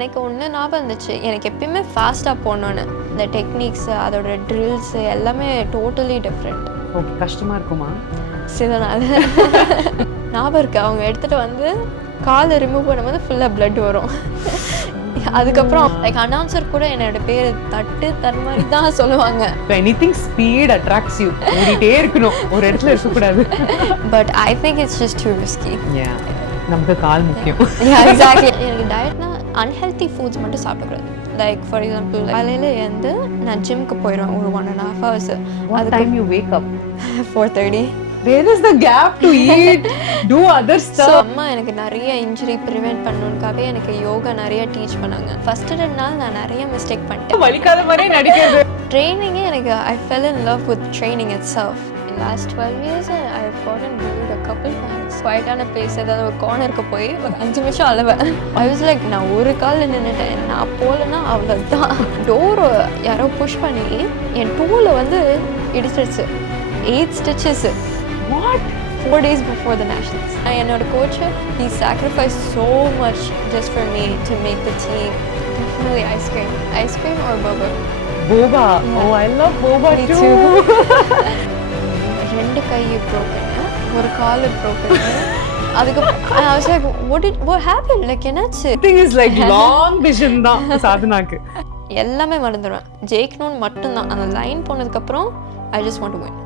எனக்கு ஒன்று ஞாபகம் இருந்துச்சு, எனக்கு எப்பயுமே ஃபாஸ்ட்டாக போகணுன்னு. இந்த டெக்னிக்ஸு, அதோட ட்ரில்ஸு எல்லாமே டோட்டலி டிஃப்ரெண்ட். ஓகே, கஷ்டமாக இருக்குமா? சில நாள் ஞாபகம் இருக்குது, அவங்க எடுத்துகிட்டு வந்து காலை ரிமூவ் பண்ணும்போது ஃபுல்லாக பிளட் வரும். அதுக்கப்புறம் லைக் அனௌன்சர் கூட என்னோட பேர் தர மாதிரி தான் சொல்லுவாங்க. எனிதிங் ஸ்பீட் அட்ராக்ட்ஸ் யூ, ஓடிட்டே இருக்கணும், ஒரு இடத்துல இருக்கக்கூடாது. But I think it's just too risky. நமக்கு கால் முக்கியம். எக்ஸாக்ட்லி. எனக்கு டயட்னா அன்ஹெல்தி ஃபுட்ஸ் மட்டும் சாப்பிடக்கூடாது. லைக் ஃபார் எக்ஸாம்பிள் காலையில் எழுந்து நான் ஜிம்க்கு போயிடுவேன் ஒரு 1.5 hours. What time you wake up? 4:30. Where is the gap to eat, do other stuff? அம்மா எனக்கு நிறைய இன்ஜுரி ப்ரிவென்ட் பண்ணணுக்காகவே எனக்கு யோகா நிறைய டீச் பண்ணாங்க. ஃபர்ஸ்ட் 2 நாள் நான் நிறைய மிஸ்டேக் பண்ணிட்டேன். வலிக்காத மாதிரியே நடிக்கிறது. ட்ரைனிங்கே எனக்கு I fell in love with training itself. In last 12 years I have gotten bullied a couple times. குவைட்டான பிளேஸ் ஏதாவது ஒரு கார்னருக்கு போய் ஒரு 5 நிமிஷம் அழுவேன். I was like நான் ஒரு காலில் நின்றுட்டேன், நான் போகலன்னா அவ்வளோதான். டோரை யாரோ புஷ் பண்ணி என் டூவில் வந்து இடிச்சிடுச்சு. 8 stitches. What? 4 days before the nationals. என்னோட coach, he sacrificed so much just for me to make the team. Definitely ice cream or boba. Boba. Yeah. Oh, I love boba me too. 2 கை broken, ஒரு கால் broken. அதுக்கு I was like what happened? Like என்னாச்சு? Thing is like long vision தான் சாதனாக்கு. எல்லாமே மறந்துடுவேன், ஜெயிக்கணும்னு மட்டும்தான். அந்த லைன் போனதுக்கப்புறம் I just want to win.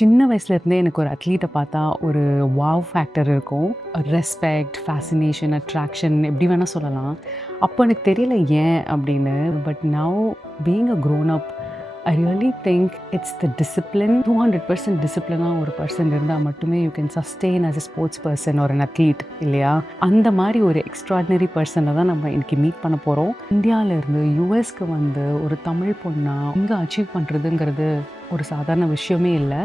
சின்ன வயசுலேருந்தே எனக்கு ஒரு அத்லீட்டை பார்த்தா ஒரு வாவ் ஃபேக்டர் இருக்கும். ரெஸ்பெக்ட், ஃபேசினேஷன், அட்ராக்ஷன், எப்படி வேணால் சொல்லலாம். அப்போ எனக்கு தெரியல ஏன் அப்படின்னு. But now being a grown up, I really think it's the discipline. 200% டிசிப்ளினாக ஒரு பர்சன் இருந்தால் மட்டுமே you can sustain as a sports person ஒரு அத்லீட், இல்லையா? அந்த மாதிரி ஒரு எக்ஸ்ட்ராடினரி பர்சனை தான் நம்ம இன்றைக்கி மீட் பண்ண போகிறோம். இந்தியாவிலேருந்து யூஎஸ்க்கு வந்து ஒரு தமிழ் பொண்ணாக இங்கே அச்சீவ் பண்ணுறதுங்கிறது ஒரு சாதாரண விஷயமே இல்லை.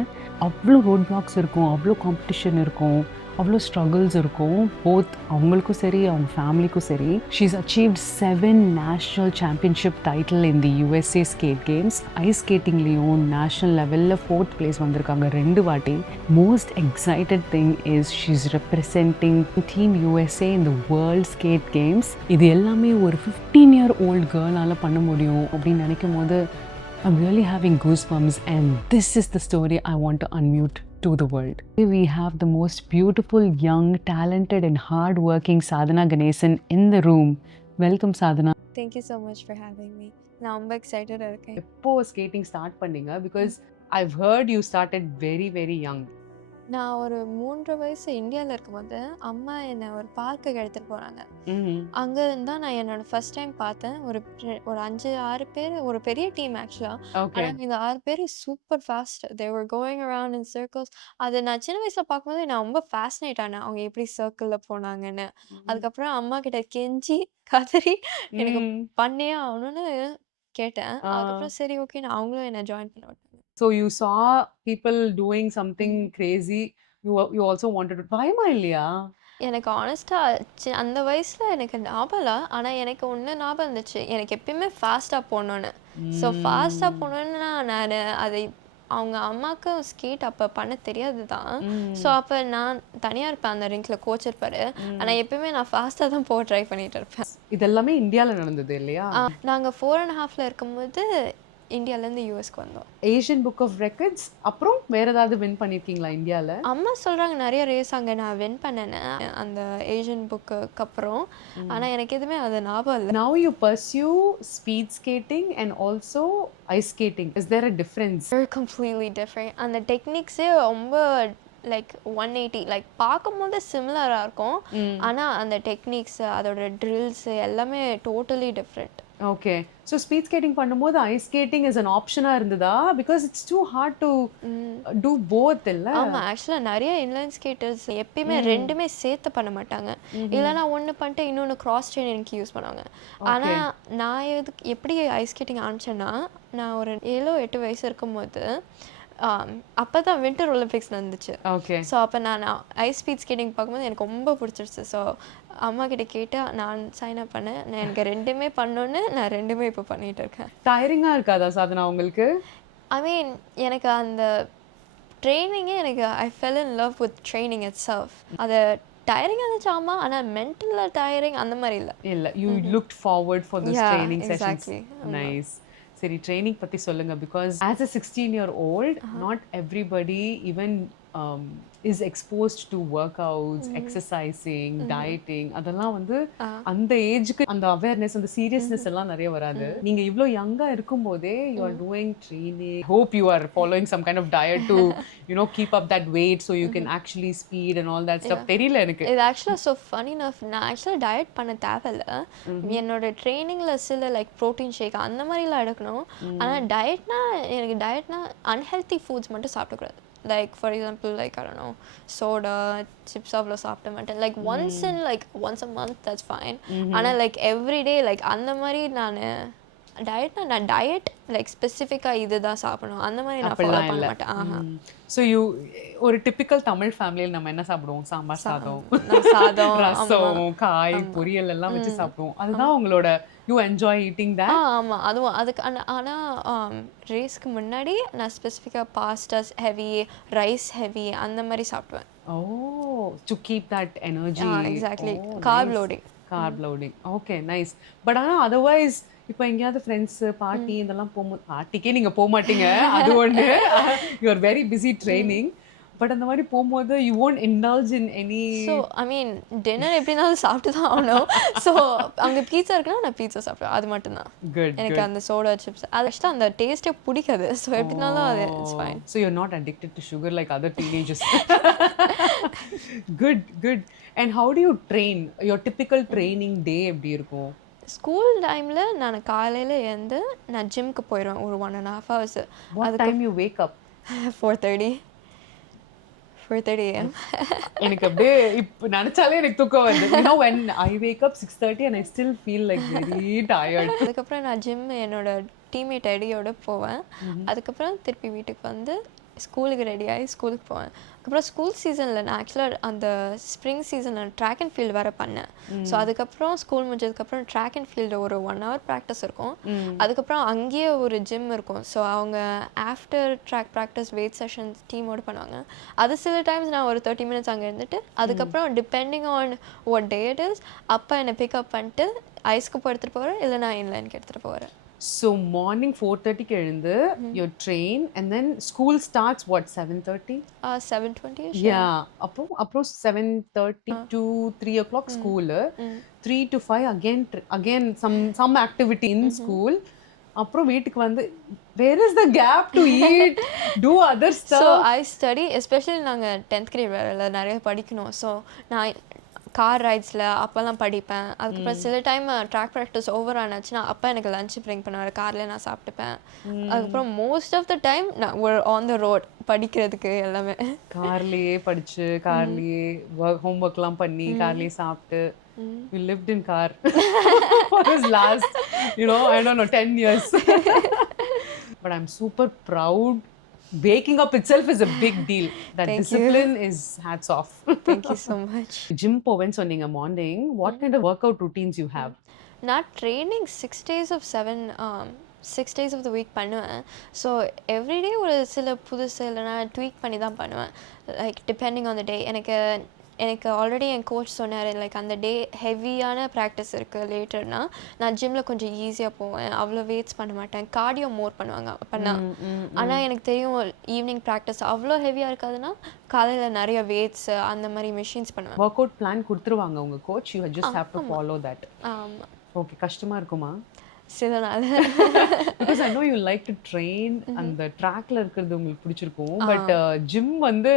அவ்வளோ ரோட் பிளாக்ஸ் இருக்கும், அவ்வளோ காம்படிஷன் இருக்கும், அவ்வளோ ஸ்ட்ரகிள்ஸ் இருக்கும். போத் அவங்களுக்கும் சரி அவங்க ஃபேமிலிக்கும் சரி. She's achieved 7 national championship title in the USA skate games. Ice ஸ்கேட்டிங்லேயும் நேஷ்னல் லெவலில் 4th place வந்திருக்காங்க 2 வாட்டி. Most excited thing is she's representing team USA in the world skate games. இது எல்லாமே ஒரு 15-year-old கேர்ளால் பண்ண முடியும் அப்படின்னு நினைக்கும் போது I'm really having goosebumps, and this is the story I want to unmute to the world. We have the most beautiful, young, talented and hard-working Sadhana Ganesan in the room. Welcome, Sadhana. Thank you so much for having me. நான் ரொம்ப எக்ஸைட்டடாக இருக்கேன். எப்போ skating start பண்ணீங்க? Because I've heard you started very, very young. நான் ஒரு 3 வயசு இந்தியாவில் இருக்கும்போது அம்மா என்னை ஒரு பார்க்குக்கு எடுத்துகிட்டு போகிறாங்க. அங்கே இருந்தால் நான் என்னோட ஃபர்ஸ்ட் டைம் பார்த்தேன். ஒரு 5-6 பேர், ஒரு பெரிய டீம் ஆக்சுவலாக. ஆனால் இந்த 6 பேர் super fast. They were going around in circles. அது நான் சின்ன வயசில் பார்க்கும்போது நான் ரொம்ப ஃபேசினேட் ஆனேன், அவங்க எப்படி சர்க்கிளில் போனாங்கன்னு. அதுக்கப்புறம் அம்மா கிட்ட கெஞ்சி கதறி எனக்கு பண்ணே ஆகணும்னு கேட்டேன். அதுக்கப்புறம் சரி ஓகே நான் அவங்களும் என்னை ஜாயின் பண்ண விட்டாங்க. So you saw people doing something crazy. You also wanted to try இல்லையா? எனக்கு ஆனஸ்ட்டாக அந்த வயசில் எனக்கு ஞாபகம் இல்லை. ஆனால் எனக்கு ஒன்று ஞாபகம் இருந்துச்சு, எனக்கு எப்பயுமே ஃபாஸ்ட்டாக போகணுன்னு. ஸோ ஃபாஸ்ட்டாக போகணுன்னா நான் அதை அவங்க அம்மாவுக்கு ஸ்கேட் அப்போ பண்ண தெரியாது தான். ஸோ அப்போ நான் தனியாக இருப்பேன், அந்த ரிங்கில் கோச் இருப்பார். ஆனால் எப்பயுமே நான் ஃபாஸ்ட்டாக தான் போக ட்ரை பண்ணிகிட்டு இருப்பேன். இதெல்லாமே இந்தியாவில் நடந்தது இல்லையா? நாங்கள் 4.5 இருக்கும்போது இந்தியாவிலேருந்து யூஎஸ்க்கு வந்தோம். ஏஷியன் புக் ஆஃப் ரெக்கார்ட்ஸ் அப்புறம் வேறு ஏதாவது வின் பண்ணியிருக்கீங்களா இந்தியாவில்? அம்மா சொல்கிறாங்க நிறைய ரேஸ் அங்கே நான் வின் பண்ணேன்னு அந்த ஏஷியன் புக்குக்கு அப்புறம். ஆனால் எனக்கு எதுவுமே அது ஞாபகம் இல்லை. Now you pursue speed skating and also ice skating. Is there a difference? They're completely different. அந்த டெக்னிக்ஸே ரொம்ப லைக் 180, லைக் பார்க்கும்போது சிமிலராக இருக்கும். ஆனால் அந்த டெக்னிக்ஸ், அதோட ட்ரில்ஸு எல்லாமே totally different. Okay. So speed skating பண்ணும்போது ஐஸ் ஸ்கேட்டிங் இஸ் அன் ஆப்ஷனாக இருந்ததா? Because it's too hard to do both இல்லை? ஆமாம், ஆக்சுவலாக நிறைய இன்லைன் ஸ்கேட்டர்ஸ் எப்பயுமே 2மே சேர்த்து பண்ண மாட்டாங்க. இல்லைனா ஒன்று பண்ணிட்டு இன்னொன்று கிராஸ் ட்ரைனிங்க்கு யூஸ் பண்ணுவாங்க. ஆனால் நான் எப்படி ஐஸ் ஸ்கேட்டிங் ஆரம்பிச்சேன்னா, நான் ஒரு 7-8 வயசு இருக்கும்போது அப்போ தான் வின்டர் ஒலிம்பிக்ஸ் நடந்துச்சு. ஓகே. ஸோ அப்போ நான் ஐஸ் ஸ்பீட் ஸ்கேட்டிங் பார்க்கும்போது எனக்கு ரொம்ப பிடிச்சிருச்சு. ஸோ அம்மா கிட்ட கேட்டு நான் சைன் அப் பண்ணேன். நான் எனக்கு ரெண்டுமே பண்ணோன்னு நான் ரெண்டுமே இப்போ பண்ணிகிட்டு இருக்கேன். டயரிங்காக இருக்காதா சாதனா உங்களுக்கு? ஐ மீன் எனக்கு அந்த ட்ரைனிங்கே எனக்கு I fell in love with training itself. அது டயரிங்காக இருந்துச்சு ஆமாம், ஆனால் மென்டலாக டயரிங் அந்த மாதிரி இல்லை. இல்லை, you looked forward for this training sessions. Exactly. Nice. சரி, ட்ரைனிங் பற்றி சொல்லுங்கள். Because as a 16-year-old not everybody even is exposed to workouts, exercising, dieting. அதெல்லாம் வந்து அந்த ஏஜ்க்கு அந்த அவேர்னஸ், அந்த சீரியஸ்னஸ் எல்லாம் நிறைய வராது. நீங்க இவ்ளோ யங்கா இருக்கும்போதே you are doing training. Hope you are following some kind of diet to keep up that weight so you can actually speed and all that stuff. தெரியல எனக்கு. இது ஆக்சுவலாக ஸோ ஃபனி enough நான் ஆக்சுவலாக டயட் பண்ண தேவையில்ல. என்னோட ட்ரைனிங்கில் சில லைக் ப்ரோட்டீன் ஷேக் அந்த மாதிரிலாம் எடுக்கணும். ஆனால் டயட்னா அன்ஹெல்த்தி ஃபுட்ஸ் மட்டும் சாப்பிடக்கூடாது. Like for example, like I don't know, soda, chips avlo saapta maten. Like once a month that's fine. Ana like every day like அந்த மாதிரி நான் டயட் லைக் ஸ்பெசிஃபிக்காக இது தான் சாப்பிடணும் அந்த மாதிரி நான் ஃபாலோ பண்ண மாட்டேன். ஸோ ஒரு டிப்பிக்கல் தமிழ் ஃபேமிலியில் நம்ம என்ன சாப்பிடுவோம்? சாம்பார் சாதம், ரசம், காய், பொரியல் எல்லாம் வச்சு சாப்பிடுவோம். அதுதான் உங்களோட யூ என்ஜாய் ஈட்டிங் தட்? ஆமாம், அதுவும் அதுக்கு. ஆனால் ரேஸ்க்கு முன்னாடி நான் ஸ்பெசிஃபிக்காக பாஸ்டாஸ் ஹெவி, ரைஸ் ஹெவி அந்த மாதிரி சாப்பிடுவேன். Oh, to keep that energy. Exactly, carb loading. Okay, nice. But ஆனால் அதர்வைஸ் இப்போ எங்கேயாவது ஃப்ரெண்ட்ஸு பார்ட்டி இதெல்லாம் போகும்போது, பார்ட்டிக்கே நீங்கள் போக மாட்டீங்க, அது ஒன்று, you are very busy training. But அந்த மாதிரி போகும்போது you won't indulge in any. So I மீன் டின்னர் எப்படினாலும் சாப்பிட்டு தான் ஆகணும். ஸோ அங்கே பீட்சா இருக்குன்னா நான் பீட்சா சாப்பிடுவேன், அது மட்டும்தான். எனக்கு அந்த சோடா சிப்ஸ் அது ஆக்சுவலாக அந்த டேஸ்ட்டே பிடிக்காது. ஸோ எப்படினாலும் அது it's fine. So you are not addicted to sugar like other teenagers. Good. And how do you train? Your typical training day எப்படி இருக்கும்? ஸ்கூல் டைமில் நான் காலையில் எழுந்து நான் ஜிம்க்கு போயிடுவேன் ஒரு 1.5 hours. What time you wake up? 4:30 AM. எனக்கு அப்படியே இப்போ நினச்சாலே எனக்கு தூக்கம் வருது. when I wake up 6:30 and I still feel like very tired. அதுக்கப்புறம் நான் ஜிம் என்னோட டீம்மேட் ஐடியோட போவேன். அதுக்கப்புறம் திருப்பி வீட்டுக்கு வந்து ஸ்கூலுக்கு ரெடியாகி ஸ்கூலுக்கு போவேன். அதுக்கப்புறம் ஸ்கூல் சீசனில் நான் ஆக்சுவலாக அந்த ஸ்ப்ரிங் சீசனில் ட்ராக் அண்ட் ஃபீல்டு வேறு பண்ணேன். ஸோ அதுக்கப்புறம் ஸ்கூல் முடிஞ்சதுக்கப்புறம் ட்ராக் அண்ட் ஃபீல்டு ஒரு 1 hour ப்ராக்டிஸ் இருக்கும். அதுக்கப்புறம் அங்கேயே ஒரு ஜிம் இருக்கும். ஸோ அவங்க after track practice weight sessions டீமோடு பண்ணுவாங்க. அது சில டைம்ஸ் நான் ஒரு 30 minutes அங்கே இருந்துட்டு அதுக்கப்புறம் depending on what day it is அப்போ என்னை பிக்கப் பண்ணிட்டு ஐஸ்க்கு போய் எடுத்துகிட்டு போகிறேன், இல்லை நான் இன்லைனுக்கு எடுத்துகிட்டு போகிறேன். So morning 4:30 எழுந்து you train and then school starts what 7:30? 7:20. Yeah, அப்புறம் 7:30 to 3 o'clock school. 3 to 5 again some activity in school. அப்புறம் வீட்டுக்கு வந்து where is the gap to eat, do other stuff? So I study, especially நாங்கள் 10th grade வேறு நிறைய படிக்கணும். ஸோ நான் கார் ரைட்ஸில் அப்போல்லாம் படிப்பேன். அதுக்கப்புறம் சில டைம் ட்ராக் ப்ராக்டிஸ் ஓவர் ஆனாச்சுன்னா அப்போ எனக்கு லஞ்ச் ப்ரிங் பண்ணுவார், கார்லேயே நான் சாப்பிட்டுப்பேன். அதுக்கப்புறம் மோஸ்ட் ஆஃப் த டைம் நான் ஒரு ஆன் த ரோட் படிக்கிறதுக்கு எல்லாமே கார்லேயே படித்து கார்லேயே ஹோம் ஒர்க்லாம் பண்ணி கார்லேயே சாப்பிட்டு. We lived in car for this last I don't know 10 years. But I'm super proud. Waking up itself is a big deal. That Thank discipline is hats off. Thank you so much. Gym போவேன்னு சொன்னீங்க morning. What kind of workout routines you have? நான் ட்ரைனிங் 6 days of 6 days of the week பண்ணுவேன். So everyday ஒரு சில புதுசு இல்லைனா ட்வீக் பண்ணி தான் பண்ணுவேன். லைக் டிபெண்டிங் ஆன் த டே. எனக்கு ஆல்ரெடி என் கோச் சொன்னார், லைக் அந்த டே ஹெவியான ப்ராக்டிஸ் இருக்குது லேட்டர்னா நான் ஜிம்மில் கொஞ்சம் ஈஸியாக போவேன், அவ்வளோ வெயிட்ஸ் பண்ண மாட்டேன், கார்டியோ மோர் பண்ணுவாங்க பண்ணால். ஆனால் எனக்கு தெரியும் ஈவினிங் ப்ராக்டிஸ் அவ்வளோ ஹெவியாக இருக்காதுன்னா காலையில் நிறைய வெயிட்ஸ் அந்த மாதிரி மிஷின்ஸ் பண்ணுவேன். ஒர்க் அவுட் பிளான் கொடுத்துருவாங்க உங்கள் coach, you just have to follow that. ஆமாம். ஓகே, கஷ்டமாக இருக்குமா? சில நாள் because I know you like to train, அந்த ட்ராக்ல இருக்கிறது உங்களுக்கு பிடிச்சிருக்கும். பட் ஜிம் வந்து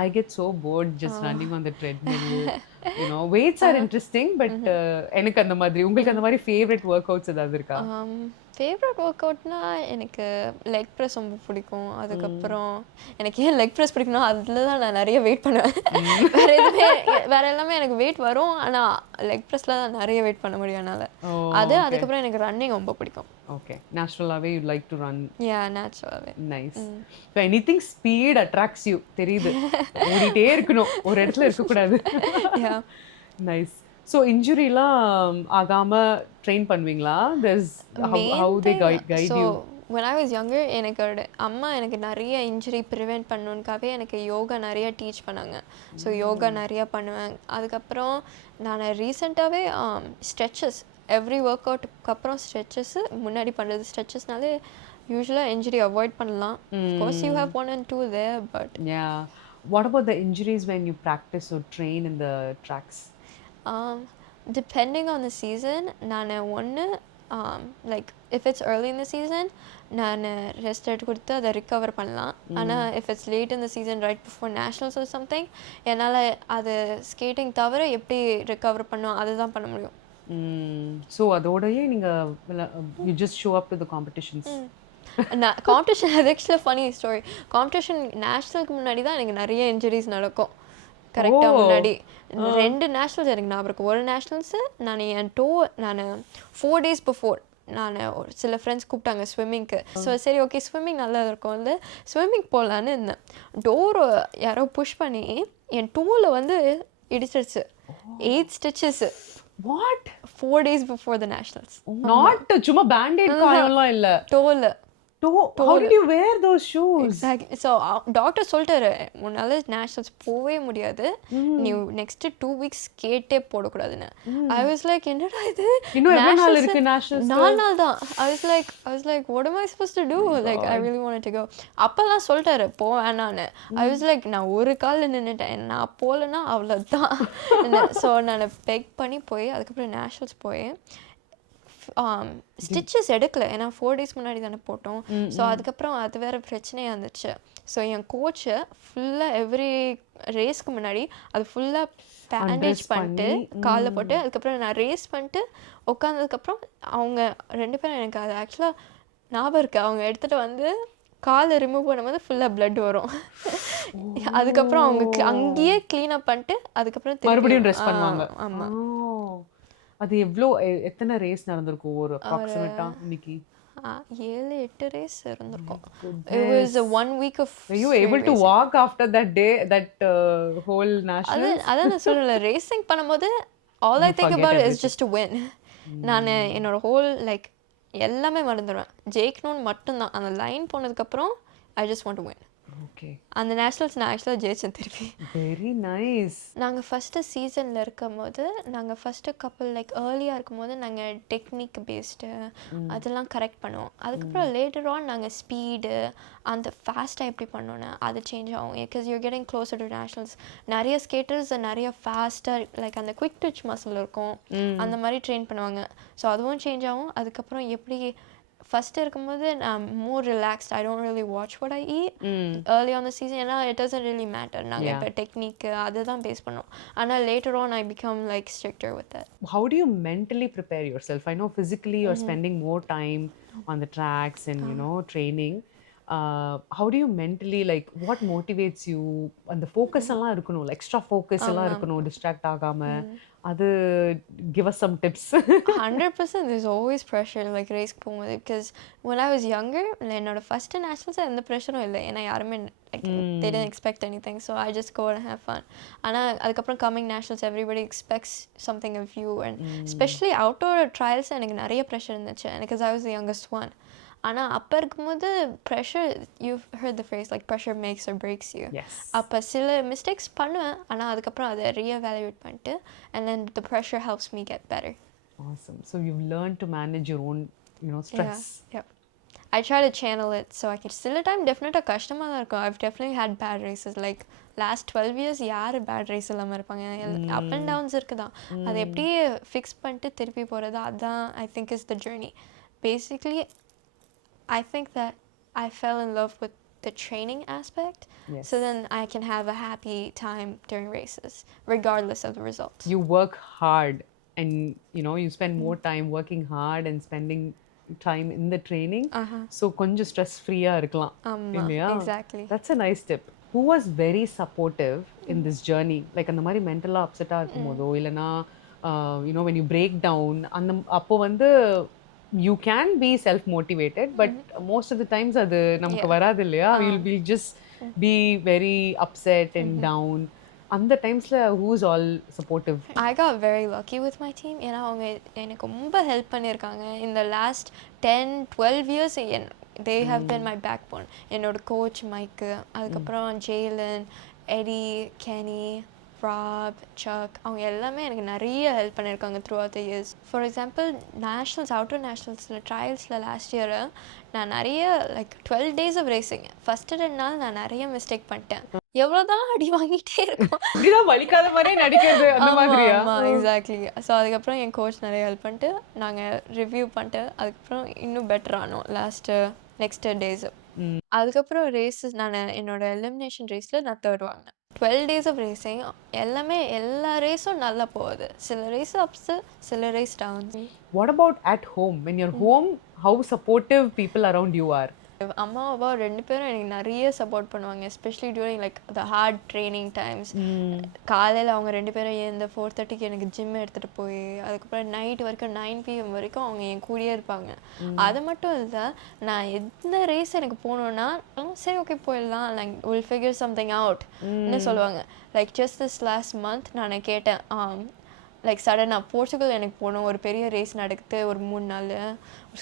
I get so bored just running on the treadmill. Weights are interesting, but எனக்கு அந்த மாதிரி உங்களுக்கு அந்த மாதிரி ஃபேவரட் ஒர்க் அவுட்ஸ் ஏதாவது இருக்கா? ஃபேவரட் ஒர்க் அவுட்னா எனக்கு லெக் ப்ரெஸ் ரொம்ப பிடிக்கும். அதுக்கப்புறம் எனக்கு ஏன் லெக் ப்ரெஸ் பிடிக்கும்னா அதில் தான் நான் நிறைய வெயிட் பண்ணுவேன். வேறு எதுவுமே வேறு எல்லாமே எனக்கு வெயிட் வரும். ஆனால் லெக் ப்ரெஸ்ஸில் தான் நிறைய வெயிட் பண்ண முடியும் என்னால். அதுக்கப்புறம் எனக்கு ரன்னிங் ரொம்ப பிடிக்கும். ஓகே, நேச்சுரலாகவே யூ லைக் டு ரன். யா நேச்சுரலாகவே. நைஸ். இப்போ எனிதிங் ஸ்பீட் அட்ராக்ட்ஸ் யூ தெரியுது. ஓடிட்டே இருக்கணும், ஒரு இடத்துல இருக்கக்கூடாது. யா நைஸ். ஸோ இன்ஜுரிலாம் ஆகாமல் ட்ரெயின் பண்ணுவீங்களா? how they guide you? when I was younger எனக்கு அம்மா எனக்கு நிறைய இன்ஜுரி ப்ரிவெண்ட் பண்ணணுக்காகவே எனக்கு யோகா நிறைய டீச் பண்ணாங்க. ஸோ யோகா நிறையா பண்ணுவேன். அதுக்கப்புறம் நான் ரீசெண்டாகவே ஸ்ட்ரெச்சஸ் எவ்ரி ஒர்க் அவுட்டுக்கு அப்புறம் ஸ்ட்ரெச்சஸ்ஸு முன்னாடி பண்ணுறது. ஸ்ட்ரெச்சஸ்னாலே யூஸ்வலாக இன்ஜுரி அவாய்ட் பண்ணலாம். கோர்ஸ் யூ ஹேவ் 1 and 2 there, but yeah, what about the injuries when you practice or train in the tracks? Depending on the season, நான் ஒன்று like if it's early in the season நான் ரெஸ்ட் எடுத்து கொடுத்து அதை ரிகவர் பண்ணலாம். ஆனால் if it's late in the season right before nationals or something என்னால் அது ஸ்கேட்டிங் தவிர எப்படி ரிகவர் பண்ணோம் அதுதான் பண்ண முடியும். ஸோ அதோடயே நீங்கள் you just show up to the competitions? Competition அது ஆக்சுவலாக ஃபனி ஸ்டோரி. காம்படிஷன் நேஷ்னலுக்கு முன்னாடி தான் எனக்கு நிறைய இன்ஜுரிஸ் நடக்கும். கரெக்டாக முன்னாடி 2 நேஷ்னல்ஸ் எனக்கு ஞாபகம் இருக்குது. ஒரு நேஷ்னல்ஸு நான் என் நான் 4 days before நான் ஒரு சில ஃப்ரெண்ட்ஸ் கூப்பிட்டாங்க ஸ்விம்மிங்க்கு. ஸோ சரி ஓகே ஸ்விம்மிங் நல்லா இருக்கும் வந்து ஸ்விம்மிங் போகலான்னு இருந்தேன். டோரை யாரோ புஷ் பண்ணி என் டோவில் வந்து இடிச்சிருச்சு. 8 stitches. What? 4 days before the nationals. Not சும்மா பேண்டேட் காயம்லாம் இல்லை, டோவில். How did you wear those shoes? Exactly. So doctor சொல்லிட்டாரு உன்னால நேஷனல்ஸ் போகவே முடியாது, நீ நெக்ஸ்ட் 2 weeks கேட்டே போடக்கூடாதுன்னு. I was like என்னடா இது, இன்னும் எவ்வளவு நாள் இருக்கு நேஷனல்ஸ்? 4 நாள் தான். I was like what am I supposed to do? Like I really wanted to go. அப்பதான் சொல்லிட்டாரு போ வேணான்னு. I was like நான் ஒரு கால்ல நின்னுட்டேன், நான் போலனா அவ்வளவுதான். ஸோ நான் பெக் பண்ணி போய் அதுக்கப்புறம் நேஷனல்ஸ் போய் ஸ்டிச்சஸ் எடுக்கல, ஏன்னா 4 days முன்னாடி தானே போட்டோம். ஸோ அதுக்கப்புறம் அது வேறு பிரச்சனையாக இருந்துச்சு. ஸோ என் கோச்சு ஃபுல்லாக எவ்ரி ரேஸ்க்கு முன்னாடி அது ஃபுல்லாக பேண்டேஜ் பண்ணிட்டு காலில் போட்டு அதுக்கப்புறம் நான் ரேஸ் பண்ணிட்டு உட்காந்ததுக்கப்புறம் அவங்க 2 பேரும் எனக்கு அது ஆக்சுவலாக ஞாபகம் இருக்குது. அவங்க எடுத்துகிட்டு வந்து காலை ரிமூவ் பண்ணும்போது ஃபுல்லாக பிளட் வரும். அதுக்கப்புறம் அவங்க அங்கேயே க்ளீன் அப் பண்ணிட்டு அதுக்கப்புறம் மறுபடியும் ட்ரெஸ் பண்ணுவாங்க. ஆமாம். அது எத்தனை ரேஸ் நடந்திருக்கும் ஒரு அப்ராக்சிமேட்டா இன்னைக்கு? 7-8 ரேஸ் இருந்திருக்கும். It was a 1 week of. Were you able to walk after that day, that whole national? அதான் நான் சொல்லல, ரேசிங் பண்ணும்போது all I think about is just to win. நான் என்னோட ஹோல் லைக் எல்லாமே மறந்துடுவேன். ஜெயிக்கணும்னு மட்டும்தான். அந்த லைன் போனதுக்கப்புறம் I just want to win. Okay. அந்த நேஷனல்ஸ் நான் ஆக்சுவலாக ஜெயிச்சேன் திருப்பி. Very nice. நாங்கள் ஃபஸ்ட்டு சீசனில் இருக்கும்போது நாங்கள் ஃபஸ்ட்டு கப்பல் லைக் ஏர்லியாக இருக்கும்போது நாங்கள் டெக்னிக் பேஸ்டு அதெல்லாம் கரெக்ட் பண்ணுவோம். அதுக்கப்புறம் லேட்டர் ஆன் நாங்கள் ஸ்பீடு அந்த ஃபாஸ்ட்டாக எப்படி பண்ணோன்னு அது சேஞ்ச் ஆகும். Because you're getting closer to nationals. நிறைய ஸ்கேட்டர்ஸ் நிறைய ஃபாஸ்ட்டாக லைக் அந்த குவிக் ட்விச் மசில் இருக்கும், அந்த மாதிரி ட்ரெயின் பண்ணுவாங்க. ஸோ அதுவும் சேஞ்ச் ஆகும். அதுக்கப்புறம் எப்படி ஃபஸ்ட்டு இருக்கும்போது நான் more relaxed. I don't really watch what I eat early on the season. ஏன்னா இட் டசன்ட் ரியலி மேட்டர். நாங்கள் இப்போ டெக்னிக்கு அதை தான் பேஸ் பண்ணோம். ஆனால் later on I become like stricter with that. How do you mentally prepare yourself? I know physically you're spending more time on the tracks and training. How do you mentally, like, what motivates you? And the focus எல்லாம் இருக்கணும், extra focus எல்லாம் இருக்கணும், distract ஆகாம. அது give us some tips. 100% there's always pressure like race போகும்போது. because when I was younger என்னோட first nationals எந்த ப்ரெஷரும் இல்லை. ஏன்னா யாருமே like they didn't expect anything, so I just go and have fun. ஆனால் அதுக்கப்புறம் coming nationals everybody expects something of you, and especially outdoor trials எனக்கு நிறைய ப்ரெஷர் இருந்துச்சு because I was the youngest one. ஆனால் அப்போ இருக்கும்போது pressure, you heard the phrase like pressure makes or breaks you. அப்போ சில மிஸ்டேக்ஸ் பண்ணுவேன், ஆனால் அதுக்கப்புறம் அதை ரீஎவாலுவேட் பண்ணிட்டு and then the pressure helps me get better. Awesome. So you've learned to manage your own stress. Yeah. I try to channel it so I can. சில டைம் டெஃபினட்டாக கஷ்டமாக தான் இருக்கும். I've definitely had bad races. like last 12 years யார் bad race இல்லாமல் இருப்பாங்க? Up and downs இருக்குதான். அதை எப்படி ஃபிக்ஸ் பண்ணிட்டு திருப்பி போகிறது, அதுதான் I think is the journey. Basically I think that I fell in love with the training aspect. So then I can have a happy time during races regardless of the results. You work hard and you spend more time working hard and spending time in the training. Uh-huh. So கொஞ்சம் stress free-ஆ இருக்கலாம் இல்லையா? Exactly. That's a nice tip. Who was very supportive in this journey? Like அந்த மாதிரி மென்டலாக அப்செட்டாக இருக்கும்போதோ இல்லைனா when you break down அந்த அப்போ வந்து you can be self motivated but most of the times அது நமக்கு வராது இல்லையா? We'll just be very upset and down. அந்த டைம்ஸ்ல who's all supportive? I got very lucky with my team. ஏன்னா அவங்க எனக்கு ரொம்ப ஹெல்ப் பண்ணியிருக்காங்க. In the last 10-12 years they have been my backbone. என்னோட கோச் மைக்கு, அதுக்கப்புறம் Jaylen, Eddie, Kenny, Rob, Chuck, அவங்க எல்லாமே எனக்கு நிறைய ஹெல்ப் பண்ணியிருக்காங்க throughout the years. For example nationals, outer நேஷ்னல்ஸில் ட்ரையல்ஸில் லாஸ்ட் இயர் நான் நிறைய like 12 days of racing. First 2 நாள் நான் நிறைய மிஸ்டேக் பண்ணிட்டேன். எவ்வளோதான் அடி வாங்கிட்டே இருக்கும், இப்படிதான் வலிக்காத மாதிரி நடிக்கிறது அந்த மாதிரியா? எக்ஸாக்ட்லி. ஸோ அதுக்கப்புறம் என் கோச் நிறைய ஹெல்ப் பண்ணிட்டு நாங்கள் ரிவ்யூ பண்ணிட்டு அதுக்கப்புறம் இன்னும் பெட்டர் ஆனோம் நெக்ஸ்ட் டேஸ். அதுக்கப்புறம் ரேஸஸ் நான் என்னோட எலிமினேஷன் ரேஸில் நான் தேர்ட் வாங்கினேன். 12 days of racing எல்லா ரேஸும் நல்லா போகுது. சில ரேஸ் அப்ஸு, சில race downs. What about at home? When you're home, how supportive people around you are? அம்மா அப்பா 2 பேரும் எனக்கு நிறைய சப்போர்ட் பண்ணுவாங்க, especially during like the hard training times. காலையில் அவங்க 2 பேரும் எழுந்து 4:30க்கு எனக்கு ஜிம் எடுத்துகிட்டு போய் அதுக்கப்புறம் நைட் வரைக்கும் 9 PM வரைக்கும் அவங்க என் கூடயே இருப்பாங்க. அது மட்டும் இல்லை, நான் எந்த ரேஸ் எனக்கு போகணுன்னா சரி ஓகே போயிடலாம், லைக் வில் ஃபிகர் சம்திங் அவுட்னு சொல்லுவாங்க. Like just this last month நான் கேட்டேன், லைக் சடனாக போர்ச்சுகல் எனக்கு போகணும், ஒரு பெரிய ரேஸ் நடக்குது, ஒரு 3 நாள்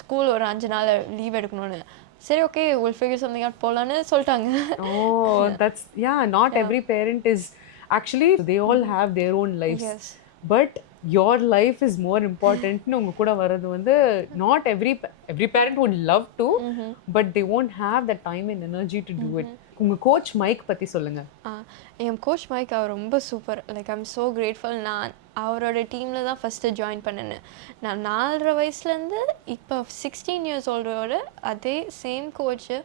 ஸ்கூல் ஒரு 5 நாள் லீவ் எடுக்கணும்னு. சரி okay will figure something out போகலான்னு சொல்லிட்டாங்க. That's not every parent is actually, they all have their own lives. Yes. But your life is more important னு உங்க கூட வர்றது வந்து not every parent would love to, but they won't have the time and energy to do it. உங்க coach mic பத்தி சொல்லுங்க. என் coach mic அவர் ரொம்ப super. Like I'm so grateful. நான் அவரோட டீமில் தான் ஃபஸ்ட்டு ஜாயின் பண்ணினேன். நான் 4.5 வயசுலேருந்து இப்போ 16 years ஓல்டோட அதே சேம் கோச்சு.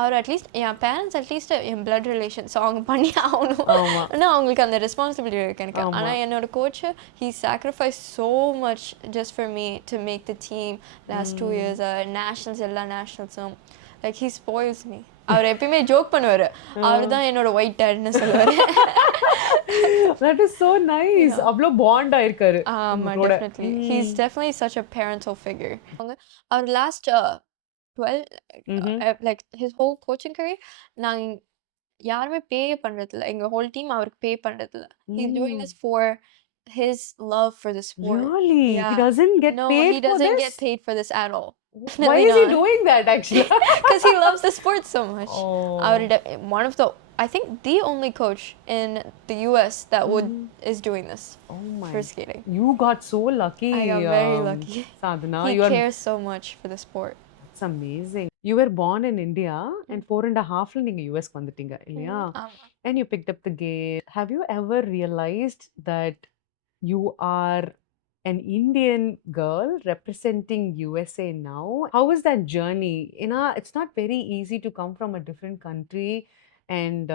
அவர் அட்லீஸ்ட் என் பேரண்ட்ஸ் அட்லீஸ்ட் என் பிளட் ரிலேஷன், ஸோ அவங்க பண்ணி ஆகணும் ஆனால் அவங்களுக்கு அந்த ரெஸ்பான்சிபிலிட்டி இருக்குது எனக்கு. ஆனால் என்னோட coach he sacrifice so much just for me to make the team last 2 years nationals, எல்லா நேஷ்னல்ஸும். Like he spoils me. அவர் எப்பயுமே ஜோக் பண்ணுவார், அவர் தான் என்னோட ஒயிட் டேட்னு சொல்லுவார். That is so nice. அவ்வளோ பாண்ட் ஆயிருக்காரு. Definitely. He's definitely such a parental figure. Our last 12 like his whole coaching career நாங்க யாருமே பே பண்றதில்ல, எங்க ஹோல் டீம் அவருக்கு பே பண்றதில்ல. He's doing this for his love for the sport. Really? He doesn't get paid for this? No, he doesn't get paid for this at all. Why is he doing that actually? Because he loves the sport so much. One of the, I think the only coach in the US that is doing this for skating. You got so lucky. I got very lucky. Sadhana, he cares so much for the sport. It's amazing. You were born in India and 4.5 நீங்க US வந்துட்டீங்க இல்லையா? And you picked up the game. Have you ever realized that you are an Indian girl representing USA now? How is that journey? It's not very easy to come from a different country and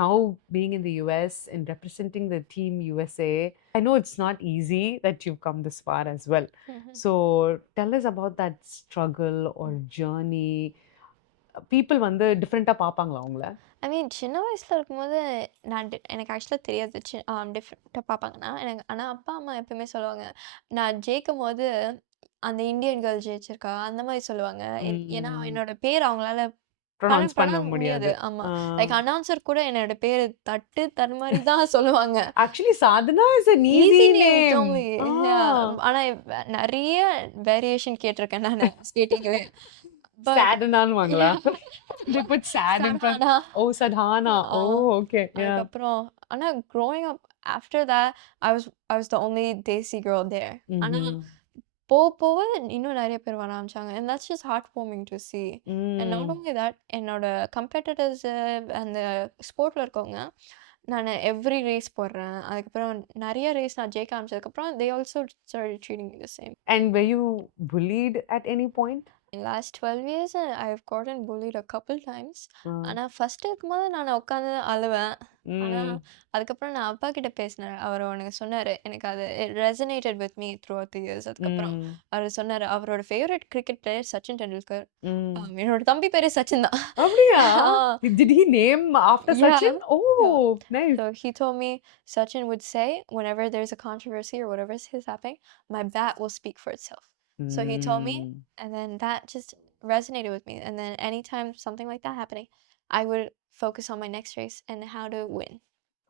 now being in the US and representing the team USA. I know it's not easy that you've come this far as well. So tell us about that struggle or journey. People வந்து டிஃப்ரெண்ட்டாக பார்ப்பாங்களா அவங்கள? ஐ மீன் சின்ன வயசில் இருக்கும்போது எனக்கு ஆக்சுவலாக தெரியாது டிஃப்ரெண்ட்டாக பார்ப்பாங்கன்னா எனக்கு. ஆனால் அப்பா அம்மா எப்பவுமே சொல்லுவாங்க, நான் ஜெயிக்கும் போது அந்த இந்தியன் கேர்ள் ஜெயிச்சிருக்கா அந்த மாதிரி சொல்லுவாங்க. ஏன்னா என்னோட பேர் அவங்களால ப்ரொனவுன்ஸ் பண்ண முடியாது. ஆமா, லைக் அனௌன்சர் கூட என்னோட பேர் தட்டு மாதிரி தான் சொல்லுவாங்க. ஆக்சுவலி Sadhana is an easy name. ஆனா நிறைய வேரியேஷன் கேட்டிருக்கேன் நான் ஸ்கேட்டிங்ல. Sadhana-னுவாங்களா? They put sad in front. Oh, Sadhana. Oh, okay. Yeah. அதுக்கப்புறம் ஆனா growing up after that I was the only Desi girl there. ஆனா போக இன்னும் நிறைய பேர் வர ஆரம்பிச்சாங்க. And that's just heartwarming to see. And not only that, என்னோட competitors அந்த ஸ்போர்ட்ல இருக்கவங்க, நான் எவ்ரி ரேஸ் போடுறேன், அதுக்கப்புறம் நிறைய ரேஸ் நான் ஜெயிக்க ஆரம்பிச்சதுக்கப்புறம் they also started treating me the same. And were you bullied at any point? In last 12 years, I've gotten bullied a couple times. ஆ. ஆனா, ஃபர்ஸ்ட் இருக்கும்போது நான் உட்காந்து அழுவேன். ஆனா, ம். அதுக்கப்புறம் நான் அப்பா கிட்ட பேசினேன். அவரு ஒண்ணு சொன்னாரு. எனக்கு அது it resonated with me throughout the years. அதுக்கப்புறம் ம். அவரு சொன்னாரு, அவரோட ஃபேவரைட் கிரிக்கெட் பிளேயர் சச்சின் டெண்டுல்கர். ம். என்னோட தம்பி பேரு சச்சின் தான். அப்படியா? ஆ, Did he name after yeah, Sachin? yeah. Oh, nice. So he told me Sachin would say whenever there's a controversy or whatever is happening, my bat will speak for itself. So he told me, Mm. and then that just resonated with me. And then anytime something like that happening, I would focus on my next race and how to win.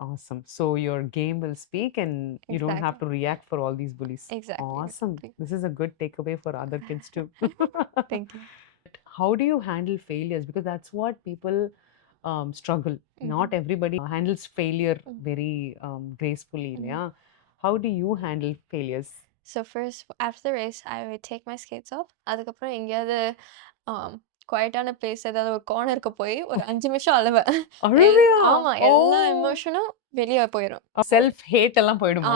Awesome. So your game will speak and you don't have Exactly. to react for all these bullies. Exactly. Awesome. Exactly. This is a good takeaway for other kids too. Thank you. How do you handle failures? Because that's what people struggle. Not Mhm. everybody handles failure Mm. very gracefully. Mhm. Yeah. How do you handle failures? So first, after the race, I would take my skates off. அதுக்கப்புறம் எங்கேயாவது குவைட்டான place ஏதாவது ஒரு கார்னருக்கு போய் ஒரு 5 நிமிஷம் அழுவேன். அழுவியா? ஆமா. எல்லா எமோஷனும் வெளிய போயிரும். செல்ஃப் ஹேட் எல்லாம் ஆ போயிடுமா?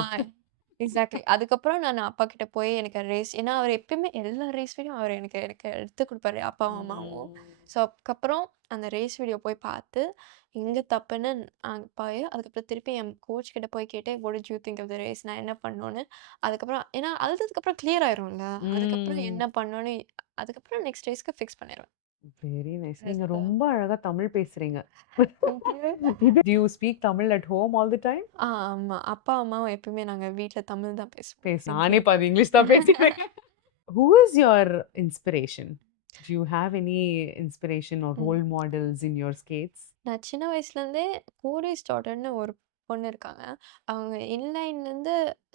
எக்ஸாக்ட்லி. அதுக்கப்புறம் நான் அப்பா கிட்ட போய் எனக்கு ரேஸ் ஏன்னா அவர் எப்பயுமே எல்லா ரேஸ் வீடியோவும் அவர் எனக்கு எனக்கு எடுத்து குடுப்பாரு. அப்பாவும், அம்மாவும். ஸோ அதுக்கப்புறம் அந்த ரேஸ் வீடியோ போய் பார்த்து, எங்க தப்புன்னு போய் அதுக்கப்புறம் திருப்பி என் கோச் கிட்ட போய் கேட்டேன், "what did you think of the race?" நான் என்ன பண்ணணும்னு. அதுக்கப்புறம் ஏன்னா அழுததுக்கப்புறம் கிளியர் ஆயிரும்ல. அதுக்கப்புறம் ம். என்ன பண்ணணும்னு அதுக்கப்புறம் நெக்ஸ்ட் ரேஸ்க்கு ஃபிக்ஸ் பண்ணிருவேன். Very nice. That's நீங்க the ரொம்ப அழகா தமிழ் பேசுறீங்க. Thank you. Do you speak Tamil at home all the time? ஆமா. அப்பா, அம்மாவும் எப்பயுமே நாங்க வீட்ல தமிழ் தான் பேசுவோம். Thank நானே you. பாதி இங்கிலீஷ் தான் பேசிட்டேன். Who is your inspiration? Do you have any inspiration or role models in your skates? நான் சின்ன வயசுலேருந்தே கூரிஸ் டாட்டர்னு ஒரு பொண்ணு இருக்காங்க. அவங்க இன்லைன்லேருந்து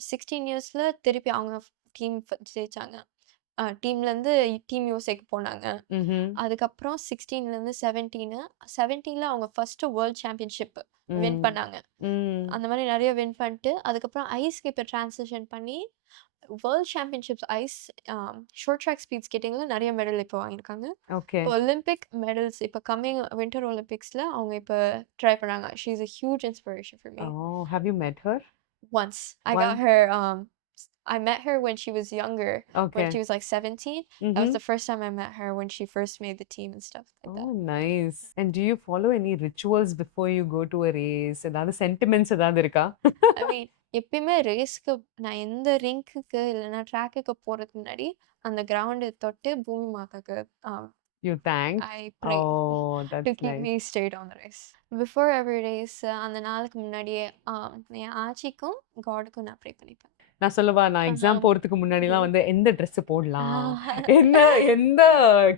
16 இயர்ஸில் திருப்பி அவங்க டீம் ஜெயிச்சாங்க. டீம்லேருந்து டீம் யூஎஸ்ஏக்கு போனாங்க. Mm-hmm. அதுக்கப்புறம் 16லேருந்து 17ல அவங்க ஃபர்ஸ்ட்டு வேர்ல்ட் சாம்பியன்ஷிப் வின் பண்ணாங்க. Mm. அந்த மாதிரி நிறைய வின் பண்ணிட்டு அதுக்கப்புறம் ஐஸ்க்கு இப்போ ட்ரான்சிஷன் பண்ணி world championships ice short track speed ஸ்கேட்டிங்ல நிறைய மெடல் இப்போ வாங்கியிருக்காங்க. Okay. இப்போ ஒலிம்பிக் மெடல்ஸ் இப்போ கம்மிங் வின்டர் ஒலிம்பிக்ஸ்ல அவங்க இப்போ ட்ரை பண்ணாங்க. She is a huge inspiration for me. Oh, have you met her? Once I got Once? her I met her when she was younger, when Okay. she was like 17. That was Mm-hmm. the first time I met her when she first made the team and stuff like that. Oh, nice. And do you follow any rituals before you go to a race? ஏதாவது sentiments ஏதாவது இருக்கா? I mean, எப்பயுமே ரேஸ்க்கு நான் எந்த ரிங்க்குக்கு இல்லைன்னா ட்ராக்குக்கு போறதுக்கு முன்னாடி அந்த கிரவுண்டை தொட்டு பூமி மாதாக்கு You thank? I pray Oh, to that's keep nice. me straight on the race. Before every race அந்த நாளுக்கு முன்னாடியே என் ஆச்சிக்கும் காடுக்கும் நான் ப்ரே பண்ணிப்பேன். நான் சொல்லவா, நான் எக்ஸாம் போறதுக்கு முன்னாடிலாம் வந்து எந்த ட்ரெஸ் போடலாம், என்ன எந்த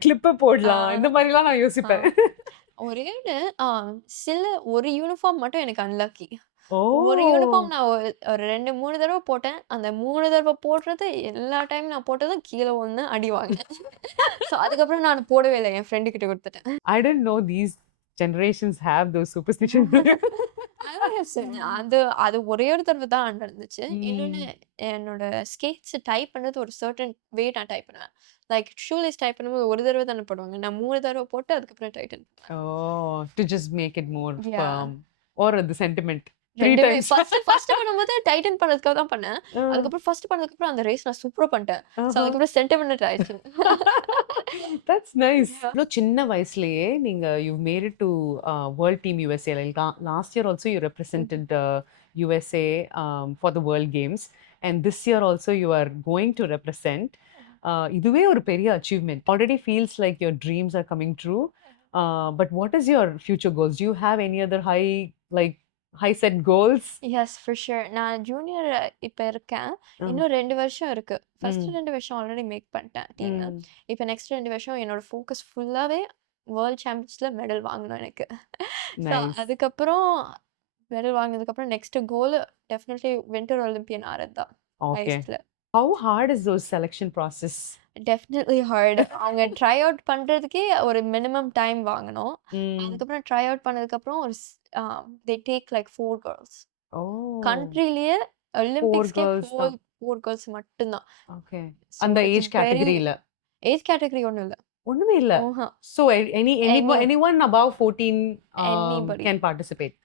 கிளிப்ப போடலாம், இந்த மாதிரிலாம் நான் யோசிப்பேன். ஒரே சில ஒரு யூனிஃபார்ம் மட்டும் எனக்கு அன்லக்கி. ஒரு ஓ! யூனிஃபார்ம் நான் ஒரு 2, 3 தடவ போட்டேன். அந்த 3 தடவ போடுறது எல்லா டைம் நான் போட்டதும் கீழ விழுந்து அடி வாங்கினேன். ஸோ அதுக்கப்புறம் நான் போடவே இல்ல. என் ஃப்ரெண்டு கிட்ட குடுத்துட்டேன். I didn't know these generations have those superstitions. அதான் சொன்னேன். அது அது ஒரே ஒரு தடவ தான் நடந்துச்சு. இன்னொன்னு ம். என்னோட ஸ்கேட்ஸ் டைப் பண்ணது ஒரு சர்டன் வே நான் டைப் பண்ணுவேன். லைக் ஷூ லேஸ் டைப் பண்ணும்போது ஒரு தடவ தானே போடுவாங்க. நான் 3 தடவ போட்டு அதுக்கப்புறம் டைட்டன் பண்ணுவேன். Oh, to just make it more Yeah. firm. Or the sentiment. 3 2மே times. ஃபர்ஸ்ட் பண்ணும்போது டைட்டன் பண்ணதுக்காக தான் பண்ணேன். Uh, அதுக்கப்புறம் ஃபர்ஸ்ட் பண்ணதுக்கப்புறம் அந்த ரேஸ் நான் சூப்பரா பண்ணிட்டேன். So uh-huh. அதுக்கப்புறம் சென்டிமெண்ட் ஆயிடுச்சு. That's nice. Yeah. இவ்ளோ சின்ன வயசுலயே நீங்க you've made it to World Team USA. Like last year also you represented USA for the World Games, and this year also you are going to represent. இதுவே ஒரு பெரிய achievement. Already feels like your dreams are coming true. But what is your future goals? Do you have any other high set goals? Yes for sure. நான் junior இப்போ இருக்கேன். இன்னும் 2 வருஷம் இருக்கு. First 2 வருஷம் ஆல்ரெடி மேக் பண்ணிட்டேன் டீம். இப்போ next 2 வருஷம் என்னோட ஃபோக்கஸ் ஃபுல்லாவே வேர்ல்ட் சாம்பியன்ஸ்ல மெடல் வாங்கணும் எனக்கு. So Nice. அதுக்கப்புறம் மெடல் வாங்கினதுக்கப்புறம் next goal definitely winter Olympian ஆறது தான் Okay. ஐஸ்ல. How hard is those selection process? Definitely hard. அவங்க ட்ரை அவுட் பண்றதுக்கே ஒரு மினிமம் டைம் வாங்கணும். Mm. அதுக்கப்புறம் ட்ரை அவுட் பண்ணதுக்கப்புறம் ஒரு they take like 4 girls. Oh. கண்ட்ரிலயே ஒலிம்பிக்ஸ்க்கே girls தான். 4 girls மட்டும்தான். Okay. So அந்த it's ஏஜ் கேட்டகரியில ஏஜ் கேட்டகரி ஒண்ணும் இல்ல. ஒண்ணுமே இல்ல. So anyone above 14 Anybody. can participate.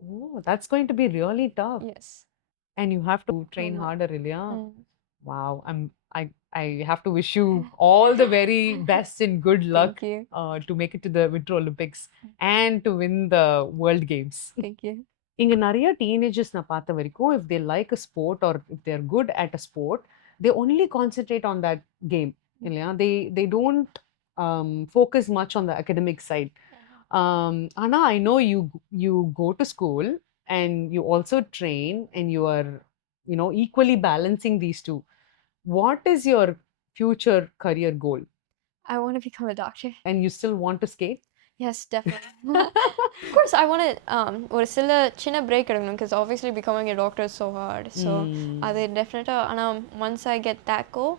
Oh, that's going to be really tough. Yes. And you have to train ஆமா. harder, இல்லையா? ம். Wow, I have to wish you all the very best and good luck Thank you. to make it to the Winter Olympics and to win the World Games. Thank you. இங்க நிறைய டீனேஜர்ஸ் நான் பார்த்த வரைக்கும் if they like a sport or if they are good at a sport, they only concentrate on that game. இல்லையா they don't focus much on the academic side. Anna, I know you go to school and you also train and you are equally balancing these two. What is your future career goal? I want to become a doctor. And you still want to skate? Yes, definitely. Of course, I want to ஒரு சில சின்ன break எடுக்கணும் because obviously becoming a doctor is so hard. So அது definitely ஆனால் once I get that goal,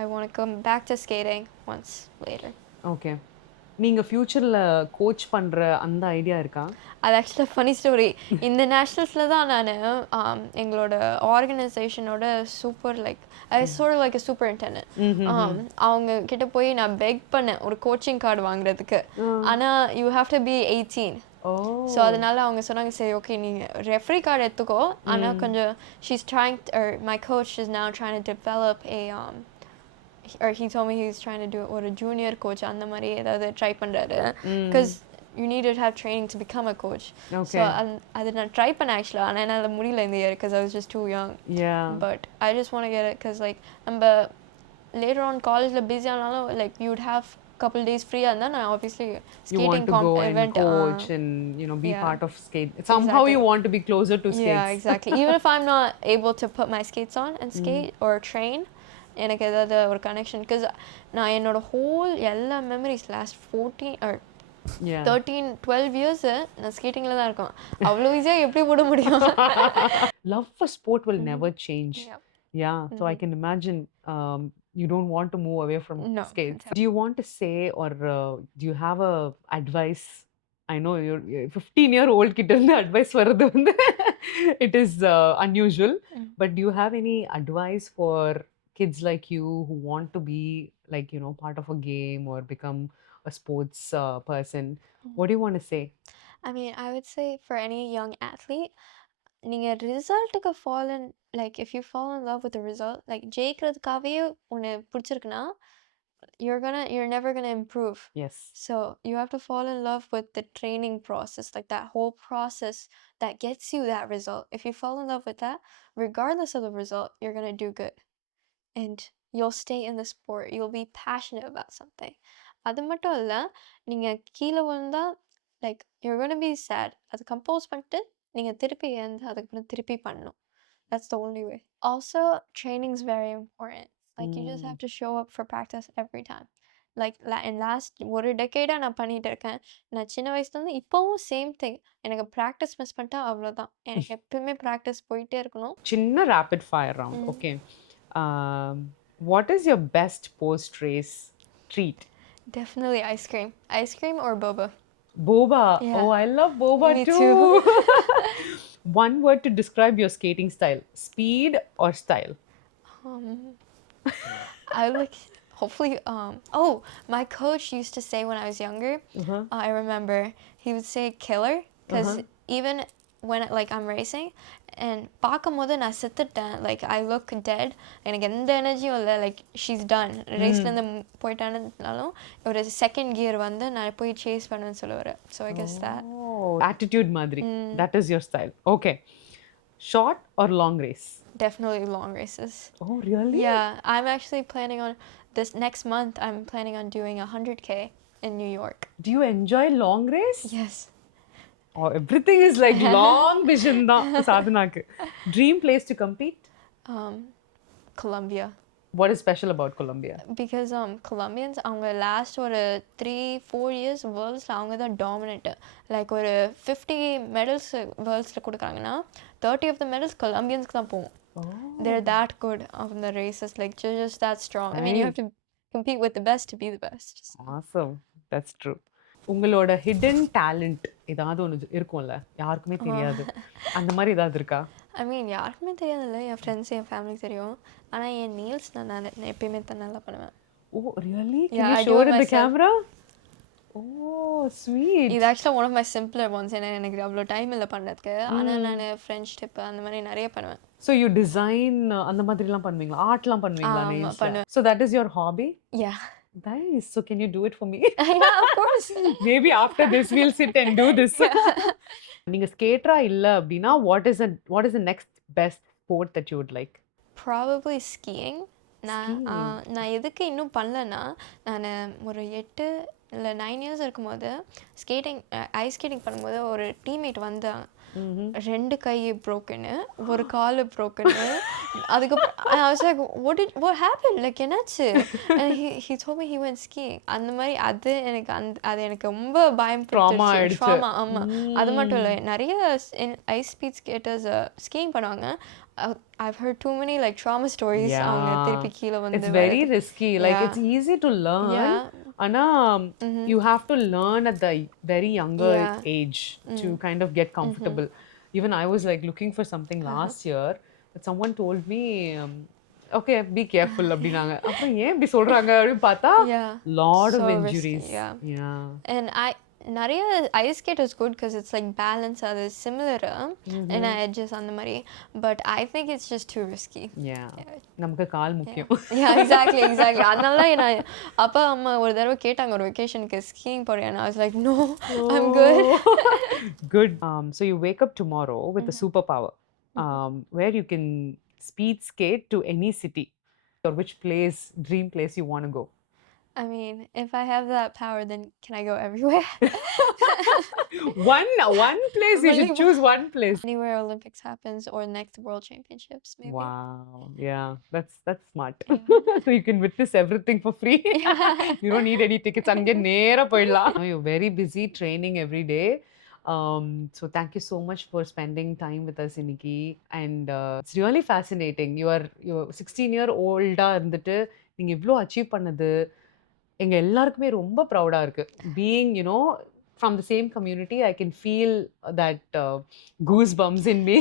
I want to come back to skating once later. Okay. நீங்க ஃபியூச்சர்ல கோச் பண்ற அந்த ஐடியா இருக்கா? அது ஆக்சுவலாக ஃபனி ஸ்டோரி. இந்த நேஷ்னல்ஸில் தான் நான் எங்களோட ஆர்கனைசேஷனோட சூப்பர் லைக் சூப்பரிண்டெண்டன்ட் அவங்க கிட்ட போய் நான் பெக் பண்ணேன் ஒரு கோச்சிங் கார்டு வாங்குறதுக்கு. ஆனால் யூ ஹாவ் டு பி 18. ஸோ அதனால அவங்க சொன்னாங்க சரி ஓகே நீங்கள் ரெஃப்ரி கார்டு எடுத்துக்கோ ஆனால் கொஞ்சம் she's trying my coach is now trying to develop or he told me he's trying to do ஒரு ஜூனியர் கோச் அந்த மாதிரி ஏதாவது ட்ரை பண்ணுறாரு because you need to have training to become a coach. Okay. So அதை நான் ட்ரை பண்ணேன் ஆக்சுவலாக ஆனால் என்னால் முடியல இந்த year because I was just too young. Yeah. But I just want to get it because like நம்ம later on காலேஜில் பிஸி ஆனாலும் like you would have couple days free and then I obviously you want to go and coach and be part of skate. Somehow you want to be closer to skates. Yeah, exactly. Even if I'm not able to put my skates on and skate or train, எனக்கு ஏதாவது ஒரு connection because நான் என்னோட ஹோல் எல்லா memories last 12 இயர்ஸ் நான் ஸ்கேட்டிங்கில் தான் இருக்கேன். அவ்வளோ ஈஸியாக எப்படி போட முடியும்? Love for sport will never change. Yeah, so I can imagine you don't want to move away from skates. Do you want to say or do you have a advice? I know you're 15-year-old கிட்ட இருந்து advice வர்றது வந்து it is unusual. But do you have any advice for kids like you who want to be like part of a game or become a sports person? What do you want to say? I mean, I would say for any young athlete, நீங்க ரிசல்ட்டுக்கு like if you fall in love with the result, like ஜெயிக்கிறதுக்காகவே உன்னை பிடிச்சிருக்குன்னா you're never gonna improve. Yes. So you have to fall in love with the training process, like that whole process that gets you that result. If you fall in love with that, regardless of the result, you're gonna do good. And you'll stay in the sport. You'll be passionate about something. அது மட்டும் இல்லை நீங்கள் கீழே விழுந்தால் like you're going to be sad. அதை கம்போஸ் பண்ணிட்டு நீங்கள் திருப்பி அதுக்கப்புறம் திருப்பி பண்ணணும். That's the only way. Also, training is very important. Like you just have to show up for practice every time. Like in last ஒரு டெக்கேடாக நான் பண்ணிகிட்டு இருக்கேன். நான் சின்ன வயசுலேருந்து இப்போவும் சேம் திங். எனக்கு ப்ராக்டிஸ் மிஸ் பண்ணிட்டா அவ்வளோதான். எனக்கு எப்பவுமே ப்ராக்டிஸ் போயிட்டே இருக்கணும். சின்ன rapid fire round. Okay. What is your best post-race treat? Definitely ice cream. Ice cream or boba. Boba. Yeah. Oh, I love boba Me too. One word to describe your skating style. Speed or style? I like hopefully my coach used to say when I was younger, I remember he would say killer because even when like I'm racing and பார்க்கும்போது நான் செத்துட்டேன், like I look dead, எனக்கு எந்த எனர்ஜியும் இல்லை, like she's done ரேஸ்லேருந்து போயிட்டானாலும் ஒரு செகண்ட் கியர் வந்து நான் போய் சேஸ் பண்ணுவேன்னு சொல்லுவார். So I guess that attitude மாதிரி. That is your style. Okay. Short or long race? Definitely long races. Oh really? Yeah, I'm actually planning on this next month. I'm planning on doing 100K in New York. Do you enjoy long race? Yes. Oh, everything is like long vision da Sadhanaku. Dream place to compete? Colombia. What is special about Colombia? Because Colombians அவங்க லாஸ்ட் ஒரு 3-4 years வேர்ல்ட்ஸில் அவங்க தான் டாமினேட்டு. லைக் ஒரு 50 மெடல்ஸ் வேர்ல்ட்ஸில் கொடுக்குறாங்கன்னா 30 of the medals கொலம்பியன்ஸ்க்கு தான் போகும். They're that good on the races, like just that strong. I mean, you have to compete with the best to be the best. Awesome. That's true. உங்களோட ஹிடன் டேலண்ட் ஏதாவது ஒன்று இருக்கும்ல, யாருக்குமே தெரியாது, அந்த மாதிரி ஏதாவது இருக்கா? ஐ மீன் யாருக்குமே தெரியாதுல்ல, என் ஃப்ரெண்ட்ஸ் என் ஃபேமிலி தெரியும். ஆனால் என் நீல்ஸ் நான் எப்பயுமே தான் நல்லா பண்ணுவேன். ஓ really? Can you show it in the camera? Oh sweet. இது ஆக்சுவலாக one of my simpler ones. ஏன்னா எனக்கு அவ்வளோ டைம் இல்லை பண்ணுறதுக்கு. ஆனால் நான் ஃப்ரெஞ்ச் டிப்பு அந்த மாதிரி நிறைய பண்ணுவேன். So you design அந்த மாதிரிலாம் பண்ணுவீங்களா? ஆர்ட்லாம் பண்ணுவீங்களா nailsல? பண்ணுவேன். So that is your hobby? Yeah. Nice. So can you do it for me? Yeah, of course. Maybe after this we'll sit and do this. நீங்க ஸ்கேட்டரா இல்ல அப்படின்னா what is the next best sport that you would like? Probably skiing. Skiing. நான் எதுக்கு இன்னும் பண்ணலன்னா, நான் ஒரு 8 இல்ல 9 இயர்ஸ் இருக்கும்போது ஐஸ் ஸ்கேட்டிங் பண்ணும்போது ஒரு டீம்மேட் வந்தாங்க. 2 கை ப்ரோக்கனு, ஒரு காலு ப்ரோக்கனு. அதுக்கப்புறம் I was like, what happened? Like என்னாச்சு? And he told me he went skiing. அந்த மாதிரி அது எனக்கு ரொம்ப பயம் ஆயிடுச்சு. ட்ராமா. ஆமா. அது மட்டும் இல்லை, நிறைய ஐஸ் ஸ்பீட் ஸ்கேட்டர்ஸ் ஸ்கீயிங் பண்ணுவாங்க. I've heard too many like trauma stories. அவங்க திருப்பி கீழே வந்து It's very risky. Like it's easy to learn. Ana you have to learn at the very younger age to kind of get comfortable. Even I was like looking for something last year, but someone told me okay, be careful அப்படினாங்க. அப்புறம் ஏன் இப்படி சொல்றாங்க அப்படி பார்த்தா lot of injuries. Risky, and நிறைய ice skate is good because it's like balance, அது similar ஏன்னா எட்ஜஸ் அந்த மாதிரி. But I think it's just too risky. நமக்கு கால் முக்கியம். எக்ஸாக்ட்லி அதனால தான் நான் அப்பா அம்மா ஒரு தடவை கேட்டாங்க ஒரு வெக்கேஷனுக்கு ஸ்கீயிங் போறேன். I was like no, I'm good. Good. So you wake up tomorrow with a superpower where you can speed skate to any city, or which dream place you want to go? I mean, if I have that power, then can I go everywhere? One place, you should choose one place. Anywhere Olympics happens or next World Championships, maybe. Wow, yeah, that's smart. So you can witness everything for free. You don't need any tickets. Ange nera poidala. You're very busy training every day. So thank you so much for spending time with us, Iniki. And it's really fascinating. You're 16-year-old இருந்துட்டு நீங்க இவ்ளோ அச்சீவ் பண்ணது எங்க எல்லாருக்குமே ரொம்ப ப்ரௌடா இருக்கு. Being, from the same community, I can feel that goosebumps in me.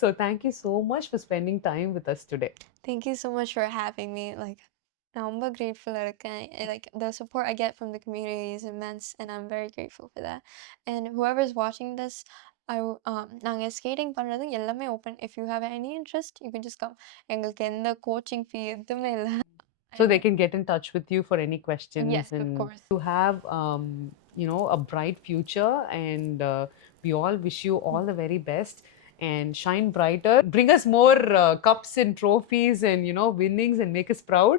So thank you so much for spending time with us today. Thank you so much for having me. Like, நான் ரொம்ப grateful-ஆ இருக்கேன். Like the support I get from the community is immense, and I'm very grateful for that. And whoever is watching this, நாங்கள் ஸ்கேட்டிங் பண்ணுறது எல்லாமே open. If you have any interest, you can just come. எங்களுக்கு எந்த கோச்சிங் ஃபீ எதுவுமே இல்லை. So they can get in touch with you for any questions. Yes, of course. You have, a bright future, and we all wish you all the very best. And shine brighter. Bring us more cups and trophies and, winnings, and make us proud.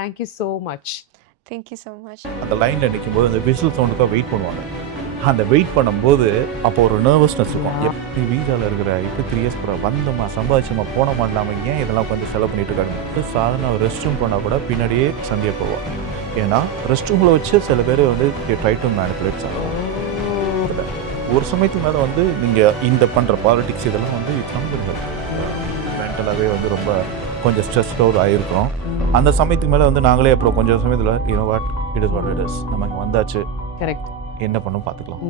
Thank you so much. Thank you so much. அந்த லைனில் நிற்கும்போது அந்த விசில் சவுண்டுக்காக வெயிட் பண்ணுவாங்க. அந்த வெயிட் பண்ணும்போது அப்போ ஒரு நர்வஸ்னஸ் இருக்கும். எப்படி வீசாவில் இருக்கிற இப்போ 3 இயர்ஸ் கூட வந்தோமா சம்பாதிச்சோமா போனோமா இல்லாமல் ஏன் இதெல்லாம் வந்து செலவு பண்ணிட்டு இருக்காங்க. சாதாரண ரெஸ்ட் ரூம் போனால் கூட பின்னாடியே சந்தியாக போவோம். ஏன்னா ரெஸ்ட் ரூமில் வச்சு சில பேர் வந்து ட்ரை டு மேனிபுலேட் ஆகும். ஒரு சமயத்துக்கு மேலே வந்து நீங்கள் இந்த பண்ணுற பாலிடிக்ஸ் இதெல்லாம் வந்து மென்டலாகவே வந்து ரொம்ப கொஞ்சம் ஸ்ட்ரெஸ்ட் அவுட் ஆகிருக்கிறோம். அந்த சமயத்துக்கு மேலே வந்து நாங்களே அப்புறம் கொஞ்சம் சமயத்தில் வாட் இட் இஸ் நம்ம இங்கே வந்தாச்சு, கரெக்ட், என்ன பண்ணும் பார்த்துக்கலாம்.